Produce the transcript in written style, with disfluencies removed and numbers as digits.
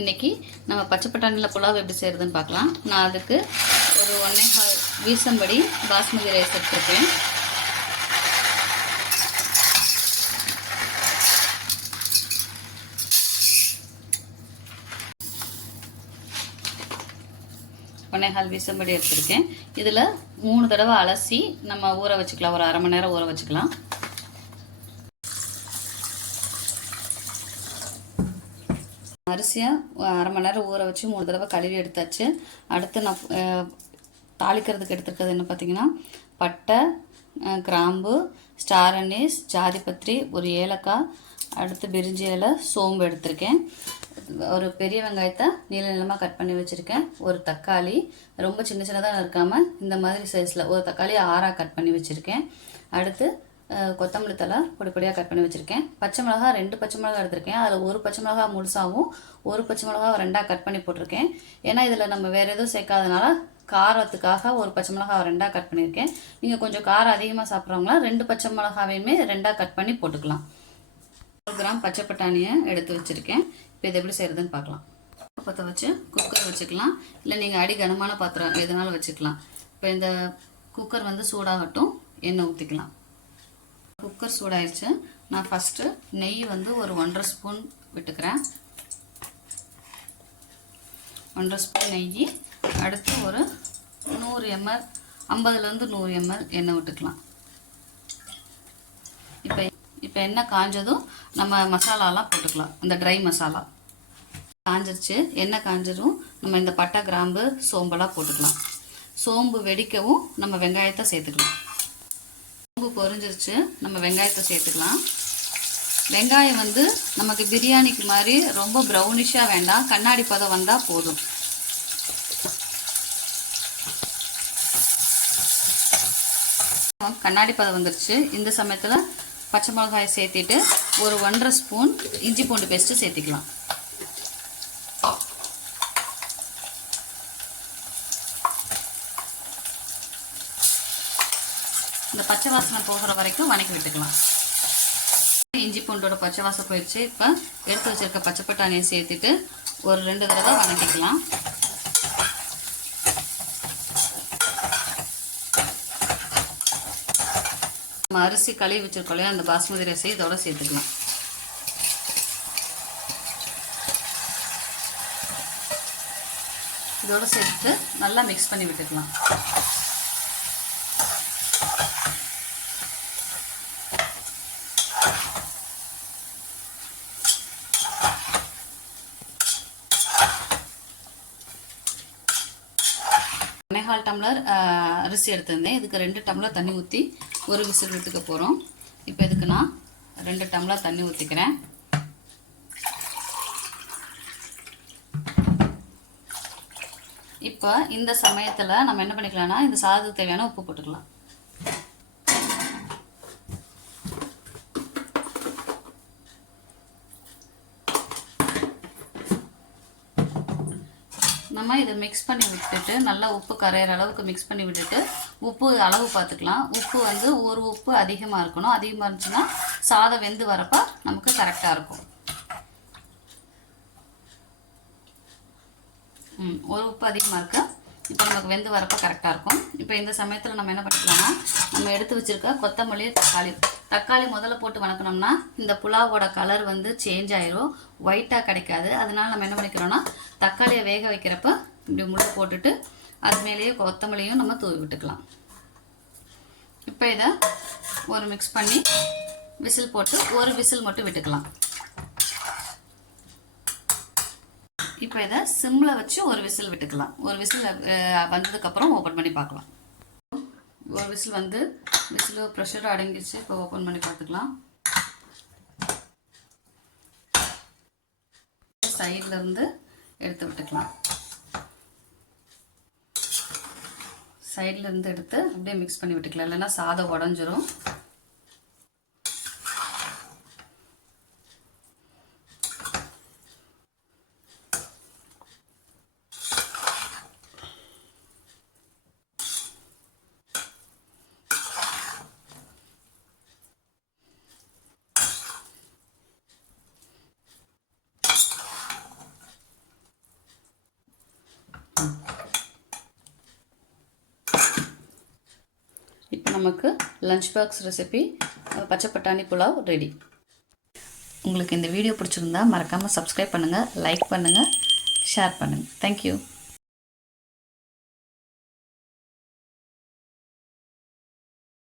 இன்றைக்கி நம்ம பச்சை பட்டாணியில் புலாவ் எப்படி செய்கிறதுன்னு பார்க்கலாம். நான் அதுக்கு ஒரு 1.25 வீசம்படி பாஸ்மதி ரைஸ் எடுத்துருக்கேன். ஒன்னேகால் வீசம்படி எடுத்துருக்கேன். இதில் 3 தடவை அலசி நம்ம ஊற வச்சுக்கலாம். ஒரு அரை மணி நேரம் ஊற வச்சுக்கலாம். அரிசியை அரை மணி நேரம் ஊற வச்சு 3 தடவை கழுவி எடுத்தாச்சு. அடுத்து நான் தாளிக்கிறதுக்கு எடுத்துருக்கிறது என்ன பார்த்தீங்கன்னா, பட்டை, கிராம்பு, ஸ்டார் அனீஸ், ஜாதிபத்திரி, ஒரு ஏலக்காய், அடுத்து பிரிஞ்சி இலை, சோம்பு எடுத்திருக்கேன். ஒரு பெரிய வெங்காயத்தை நீள நீளமாக கட் பண்ணி வச்சுருக்கேன். ஒரு தக்காளி ரொம்ப சின்ன சின்னதாக இருக்காமல் இந்த மாதிரி சைஸில் ஒரு தக்காளி 6ஆக கட் பண்ணி வச்சுருக்கேன். அடுத்து கொத்தமல்லி தழை பொடி பொடியாக கட் பண்ணி வச்சுருக்கேன். பச்சை மிளகா 2 பச்சை மிளகா எடுத்திருக்கேன். அதில் ஒரு பச்சை மிளகா முழுசாகவும் ஒரு பச்சை மிளகா 2ஆக கட் பண்ணி போட்டிருக்கேன். ஏன்னா இதில் நம்ம வேறு எதுவும் சேர்க்காதனால காரத்துக்காக ஒரு பச்சை மிளகா 2ஆக கட் பண்ணியிருக்கேன். நீங்கள் கொஞ்சம் காரம் அதிகமாக சாப்பிட்றவங்களா 2 பச்சை மிளகாவையுமே 2ஆக கட் பண்ணி போட்டுக்கலாம். 1 கிராம் பச்சை பட்டாணியை எடுத்து வச்சுருக்கேன். இப்போ இதை எப்படி செய்கிறதுன்னு பார்க்கலாம். பற்ற வச்சு குக்கர் வச்சுக்கலாம். இல்லை நீங்கள் அடி கனமான பாத்திரம் எதுனாலும் வச்சுக்கலாம். இப்போ இந்த குக்கர் வந்து சூடாகட்டும். எண்ணெய் ஊற்றிக்கலாம். குக்கர் சூடாயிடுச்சு. நான் ஃபஸ்ட்டு நெய் வந்து ஒரு 1.5 ஸ்பூன் விட்டுக்கிறேன். 1.5 ஸ்பூன் நெய். அடுத்து ஒரு 100 ml 50லேருந்து 100 ml எண்ணெய் விட்டுக்கலாம். இப்போ எண்ணெய் காஞ்சதும் நம்ம மசாலாலாம் போட்டுக்கலாம். இந்த ட்ரை மசாலா காஞ்சிருச்சு. எண்ணெய் காஞ்சதும் நம்ம இந்த பட்டை, கிராம்பு, சோம்பெல்லாம் போட்டுக்கலாம். சோம்பு வெடிக்கவும் நம்ம வெங்காயத்தை சேர்த்துக்கலாம். சோம்பு பொரிஞ்சிருச்சு. நம்ம வெங்காயத்தை சேர்த்துக்கலாம். வெங்காயம் வந்து நமக்கு பிரியாணிக்கு மாதிரி ரொம்ப ப்ரௌனிஷாக வேண்டாம், கண்ணாடி பதம் வந்தால் போதும். கண்ணாடி பதம் வந்துருச்சு. இந்த சமயத்தில் பச்சை மிளகாயை சேர்த்திட்டு ஒரு 1.5 ஸ்பூன் இஞ்சி பூண்டு பேஸ்ட்டு சேர்த்திக்கலாம். இந்த பச்சை வாசனை போகிற வரைக்கும் வணக்கி விட்டுக்கலாம். இஞ்சி பூண்டோட பச்சை வாசனை போயிடுச்சு. இப்போ எடுத்து வச்சிருக்க பச்சை பட்டாணியை சேர்த்துட்டு ஒரு 2 தடவை வணக்கிக்கலாம். நம்ம அரிசி கழுவி வச்சிருக்கோம் இல்லையா, அந்த பாஸ்மதி ரைஸை இதோட சேர்த்துக்கலாம். இதோட சேர்த்து நல்லா மிக்ஸ் பண்ணி விட்டுக்கலாம். ஒன்னேகால் டம்ளர் அரிசி எடுத்திருந்தேன். இதுக்கு 2 டம்ளர் தண்ணி ஊற்றி ஒரு விசில் விட்டுக்க போகிறோம். இப்போ இதுக்கு நான் 2 டம்ளர் தண்ணி ஊற்றிக்கிறேன். இப்போ இந்த சமயத்தில் நம்ம என்ன பண்ணிக்கலாம்னா, இந்த சாதத்துக்கு தேவையான உப்பு போட்டுக்கலாம். நம்ம இதை மிக்ஸ் பண்ணி விட்டுட்டு நல்லா உப்பு கரையிற அளவுக்கு மிக்ஸ் பண்ணி விட்டுட்டு உப்பு அளவு பார்த்துக்கலாம். உப்பு வந்து ஒரு உப்பு அதிகமாக இருக்கணும். அதிகமாக இருந்துச்சுன்னா சாதம் வெந்து வரப்போ நமக்கு கரெக்டாக இருக்கும். ஒரு உப்பு அதிகமாக இருக்கு. இப்போ நமக்கு வெந்து வரப்போ கரெக்டாக இருக்கும். இப்போ இந்த சமயத்தில் நம்ம என்ன பண்ணிக்கலாம்னா, நம்ம எடுத்து வச்சுருக்க கொத்தமல்லி, தக்காளி முதல்ல போட்டு வணக்கணும்னா இந்த புலாவோட கலர் வந்து சேஞ்ச் ஆயிரும், ஒயிட்டாக கிடைக்காது. அதனால நம்ம என்ன பண்ணிக்கிறோம்னா, தக்காளியை வேக வைக்கிறப்ப இப்படி முள்ளு போட்டுட்டு அது மேலேயே கொத்தமல்லியும் நம்ம தூவி விட்டுக்கலாம். இப்போ இதை ஒரு மிக்ஸ் பண்ணி விசில் போட்டு ஒரு விசில் மட்டும் விட்டுக்கலாம். இப்போ இதை சிம்மில் வச்சு ஒரு விசில் விட்டுக்கலாம். ஒரு விசில் வந்ததுக்கப்புறம் ஓப்பன் பண்ணி பார்க்கலாம். ஒரு விசில் வந்து விசில் ப்ரெஷர் அடங்கிடுச்சு. இப்போ ஓப்பன் பண்ணி பார்த்துக்கலாம். சைடில் இருந்து எடுத்து விட்டுக்கலாம். சைடில் இருந்து எடுத்து அப்படியே மிக்ஸ் பண்ணி விட்டுக்கலாம், இல்லைன்னா சாதம் உடஞ்சிரும். இப்போ நமக்கு லஞ்ச் பாக்ஸ் ரெசிபி பச்சை பட்டாணி புலாவ் ரெடி. உங்களுக்கு இந்த வீடியோ பிடிச்சிருந்தா மறக்காமல் சப்ஸ்கிரைப் பண்ணுங்கள், லைக் பண்ணுங்கள், ஷேர் பண்ணுங்கள். தேங்க்யூ.